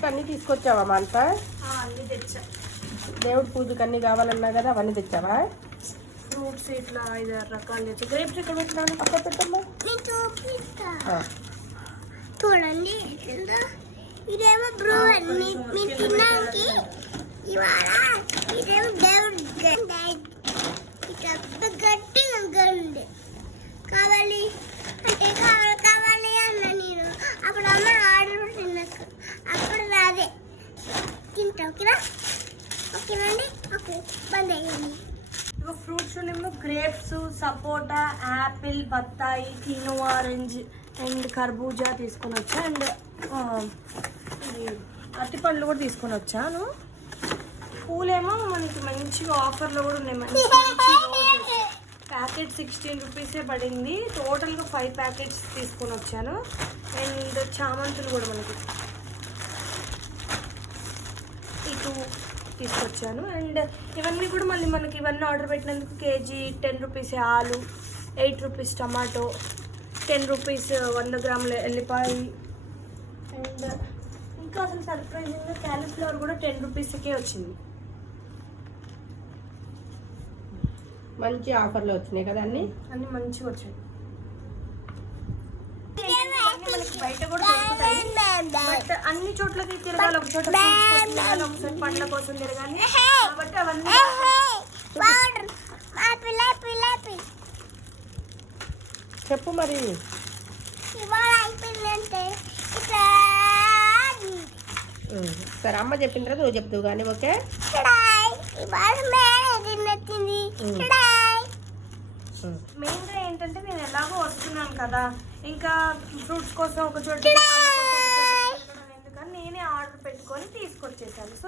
Market అన్ని తీసుకొచ్చావా మాంత? అన్ని తెచ్చా. దేవుడి పూజకి అన్ని కావాలన్నా కదా, అవన్నీ తెచ్చావా? ఫ్రూట్స్ ఇట్లా 5-6 రకాలు తెచ్చా. గ్రేప్స్ ఇక్కడ పెట్టినాను. అక్కడ పెట్టమ్మా. చూడండి ఇదేమో బ్రూ మీ తినడానికి ఇవాళ ఇదేమో దేవుడు గట్టిగా ఉంది కావాలి అంటే కావాలి అన్న నేను అప్పుడు అమ్మ ఆర్డర్ తిన్నాక అప్పుడు రాదే తింటా. ఓకేనా? ఓకేనండి. ఓకే బంద్ అయ్యండి. ఫ్రూట్స్ ఏమో గ్రేప్స్, సపోటా, యాపిల్, బత్తాయి, కిను, ఆరెంజ్ అండ్ కర్బూజా తీసుకొని వచ్చా. అండ్ అరటిపండ్లు కూడా తీసుకొని వచ్చాను. పూలేమో మనకి మంచిగా ఆఫర్లో కూడా ఉన్నాయి. మంచి ప్యాకెట్ 16 రూపీసే పడింది. టోటల్గా 5 ప్యాకెట్స్ తీసుకొని వచ్చాను. అండ్ చామంతులు కూడా మనకి ఇటు తీసుకొచ్చాను. అండ్ ఇవన్నీ కూడా మళ్ళీ మనకి ఇవన్నీ ఆర్డర్ పెట్టినందుకు కేజీ 10 రూపీస్ ఆలు, 8 రూపీస్ టమాటో, 10 రూపీస్ 100 గ్రాముల ఎల్లిపాయ. అండ్ ఇంకా అసలు సర్ప్రైజింగ్గా క్యాలీఫ్లవర్ కూడా 10 రూపీస్కే వచ్చింది. మంచి ఆఫర్లు వచ్చినాయి కదా, అన్ని మంచిగా వచ్చాయి. మనకి బయట కూడా దొరుకుతాయి. బట్ అన్ని చోట్లకి తిరగాలి, ఒక చోట తిరగాలి, ఒకసారి పండ్ల కోసం తిరగాలి. కాబట్టి అవన్నీ చెప్పు మరి. సరే అమ్మ చెప్పిన తర్వాత నువ్వు చెప్తావు కానీ. ఓకే. మెయిన్గా ఏంటంటే నేను ఎలాగో వస్తున్నాను కదా, ఇంకా ఫ్రూట్స్ కోసం ఒక చోట ఎందుకని నేనే ఆర్డర్ పెట్టుకొని తీసుకొచ్చేసాను. సో